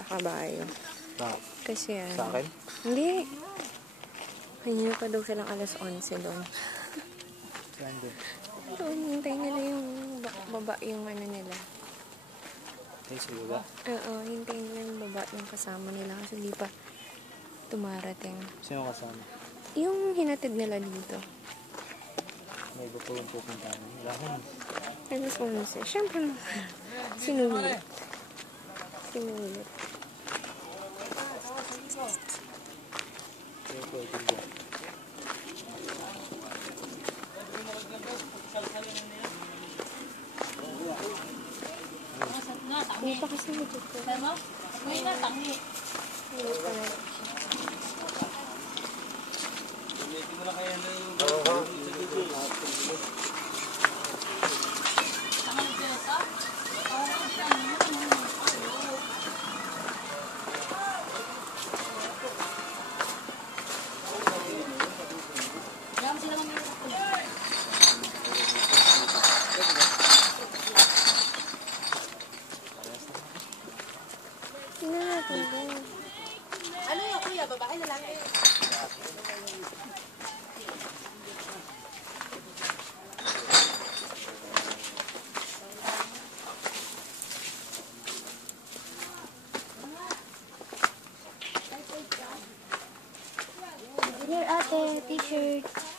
sa kabayo. Bakit? Kasi Sa akin? Hindi. Kanina pa daw silang alas 11 doon. Saan doon? Doon, hintay nila yung baba yung ano nila. Ay, sa baba? Oo, hintay nila yung baba yung kasama nila kasi di pa tumarating. Sino kasama? Yung hinatid nila dito. May iba po yung pupuntahan. Wala ko. Alas 11. Siyempre, sinulit. Sinulit. Kaya po, ito dyan. Hindi pa kasi medyo ko. May natangi. Hindi pa na. Tingnan natin doon. Ano yung kuya? Babae na lang. Here, ate, t-shirt.